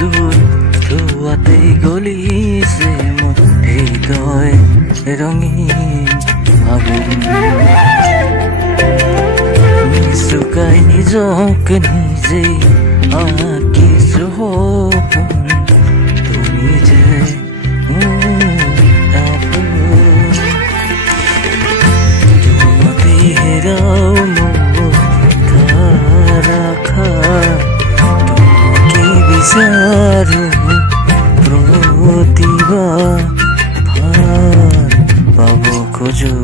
দূৰ তোৱাতেই গলিছে মোৰ হৃদয় ৰঙীন আগুন নিচুকাই নিজকে নিজেই আঁকিছো সপোন তুমি যে তোমাতেই হেৰাও মোৰ ধাৰাখা তোমাকে বিচাৰো প্ৰতিভা ভাল পাব খোজো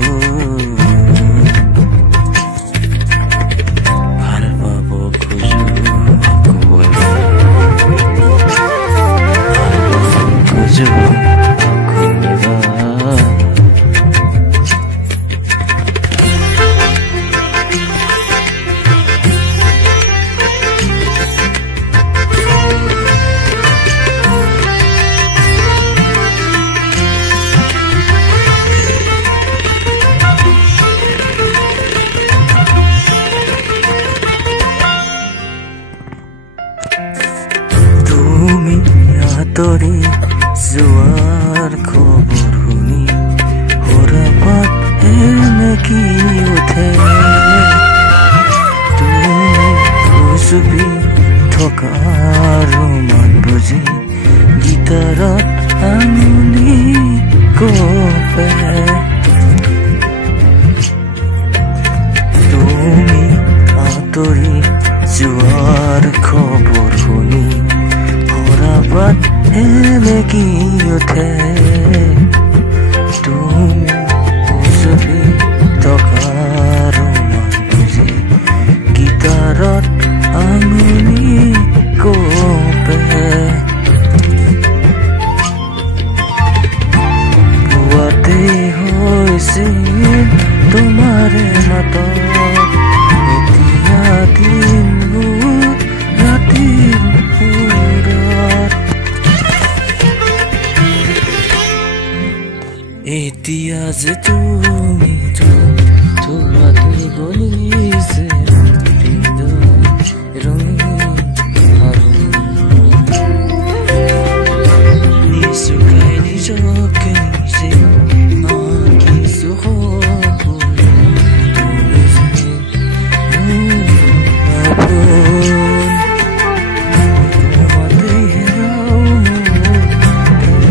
তৰি যোৱাৰ খবৰ শুনি হৰাপাত এনেকি উঠে তুমি চুপি থকা ৰোমান বুজি গীটাৰত আঙুলি কপে তুমি আঁতৰি যোৱাৰ খবৰ শুনি হৰাপাত এনেকি উঠে তুমি চুপি থকা ৰোমান বুজি গীটাৰত আঙুলি কপে পুৱাতেই হৈছিল তোমাৰে মাতত এতিয়া দিনবোৰ ৰাতিৰ সুৰত এতিয়া যে তুমি তোমাতেই গলিছে হৃদয় ৰঙীন নিচুকাই নিজকে নিজে আঁকিছো সপোন তুমি যে আপোন তোমাতেই হেৰাও মোৰ ধাৰা